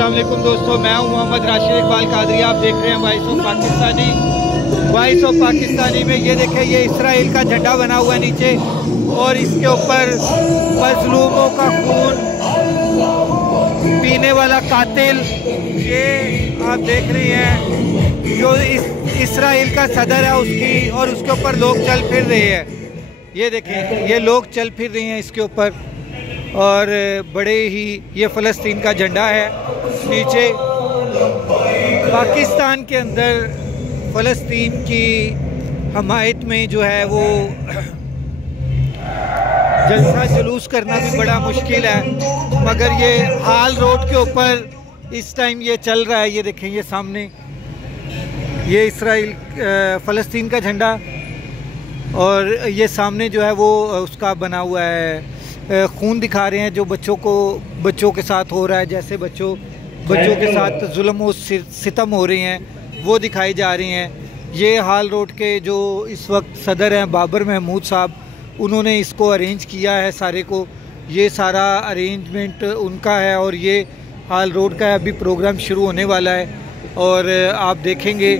अस्सलाम वालेकुम दोस्तों, मैं हूं मोहम्मद राशिद इकबाल कादरी। आप देख रहे हैं voice of Pakistani. Voice of Pakistani में ये देखें, ये इसराइल का झंडा बना हुआ है नीचे और इसके ऊपर मजलूमों का खून पीने वाला कातिल, ये आप देख रहे हैं जो इसराइल का सदर है उसकी, और उसके ऊपर लोग चल फिर रहे हैं। ये देखें, ये लोग चल फिर रहे हैं इसके ऊपर, और बड़े ही ये फ़लस्तीन का झंडा है नीचे। पाकिस्तान के अंदर फ़लस्तीन की हमायत में जो है वो जलसा जुलूस करना भी बड़ा मुश्किल है, मगर ये हाल रोड के ऊपर इस टाइम ये चल रहा है। ये देखें, ये सामने ये इसराइल फ़लस्तीन का झंडा, और ये सामने जो है वो उसका बना हुआ है, खून दिखा रहे हैं जो बच्चों के साथ हो रहा है, जैसे बच्चों के साथ जुल्म और सितम हो रहे हैं वो दिखाई जा रही हैं। ये हाल रोड के जो इस वक्त सदर हैं बाबर महमूद साहब, उन्होंने इसको अरेंज किया है सारे को, ये सारा अरेंजमेंट उनका है, और ये हाल रोड का अभी प्रोग्राम शुरू होने वाला है। और आप देखेंगे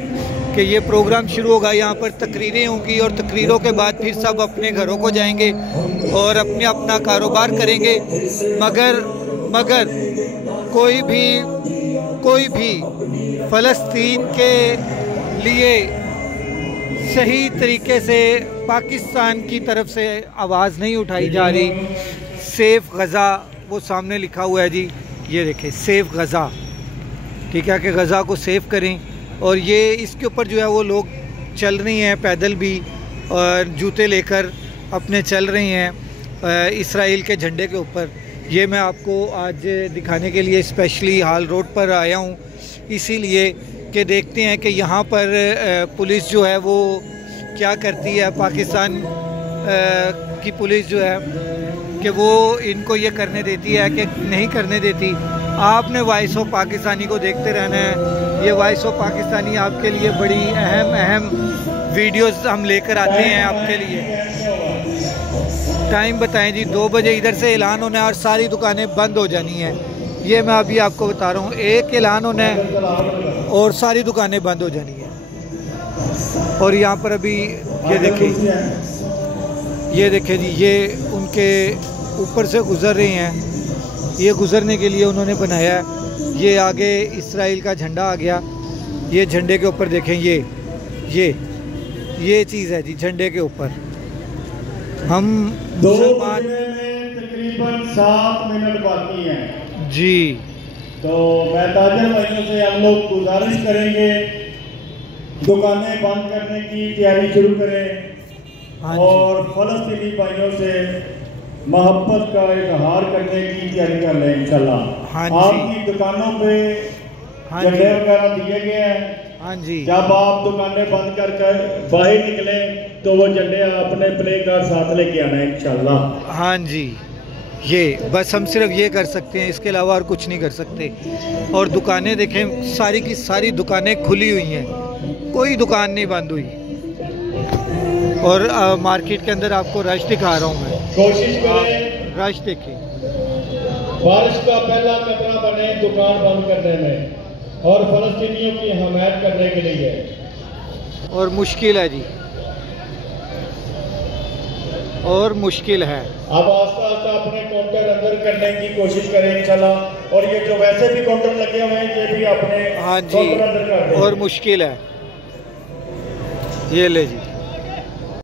कि ये प्रोग्राम शुरू होगा, यहाँ पर तकरीरें होंगी, और तकरीरों के बाद फिर सब अपने घरों को जाएंगे और अपना कारोबार करेंगे। मगर कोई भी फ़लस्तीन के लिए सही तरीके से पाकिस्तान की तरफ से आवाज़ नहीं उठाई जा रही। सेफ़ गज़ा वो सामने लिखा हुआ है जी, ये देखें, सेफ़ गज़ा, ठीक है, कि गज़ा को सेफ़ करें। और ये इसके ऊपर जो है वो लोग चल रही हैं पैदल भी, और जूते लेकर अपने चल रही हैं इसराइल के झंडे के ऊपर। ये मैं आपको आज दिखाने के लिए स्पेशली हाल रोड पर आया हूँ, इसीलिए कि देखते हैं कि यहाँ पर पुलिस जो है वो क्या करती है। पाकिस्तान की पुलिस जो है कि वो इनको ये करने देती है कि नहीं करने देती। आपने वॉइस ऑफ पाकिस्तानी को देखते रहना है। ये वॉइस ऑफ पाकिस्तानी आपके लिए बड़ी अहम वीडियोस हम लेकर आते हैं आपके लिए। टाइम बताएं जी, 2 बजे इधर से ऐलान होना है और सारी दुकानें बंद हो जानी हैं। ये मैं अभी आपको बता रहा हूँ, एक ऐलान होना है और सारी दुकानें बंद हो जानी हैं। और यहाँ पर अभी ये देखें जी, ये उनके ऊपर से गुज़र रही हैं। ये गुज़रने के लिए उन्होंने बनाया है। ये आगे इसराइल का झंडा आ गया, ये झंडे के ऊपर देखें, ये चीज़ है जी झंडे के ऊपर। हम 2 बजने में तकरीबन 7 मिनट बाकी हैं जी, तो मैं ताजर भाइयों से हम लोग गुजारिश करेंगे दुकानें बंद करने की तैयारी शुरू करें, और फ़लस्तीनी भाइयों से मोहब्बत का इजहार करने की तैयारी कर लें इंशाल्लाह। आपकी दुकानों पे झंडे वगैरह दिए गए हैं। हाँ जी, जब आप दुकानें बंद कर बाहर निकले तो वो झंडे अपने प्ले कार्ड साथ लेके आना है इंशाल्लाह। हाँ जी, ये बस हम सिर्फ ये कर सकते हैं, इसके अलावा और कुछ नहीं कर सकते। और दुकानें देखें, सारी की सारी दुकानें खुली हुई हैं, कोई दुकान नहीं बंद हुई। और मार्केट के अंदर आपको रश दिखा रहा हूँ मैं, कोशिश करें रश देखिए। बारिश का पहला कतरा बने दुकान बंद करने में और फ़लस्तीनियों की हमायत करने के लिए। और मुश्किल है जी, और मुश्किल है। अब आस्ता आस्ता अपने काउंटर अंदर करने की कोशिश करें इंशाल्लाह। और ये जो वैसे भी काउंटर लगे हुए हैं ये भी अपने हाँ जी, काउंटर अंदर कर दें। और मुश्किल है। ये ले जी।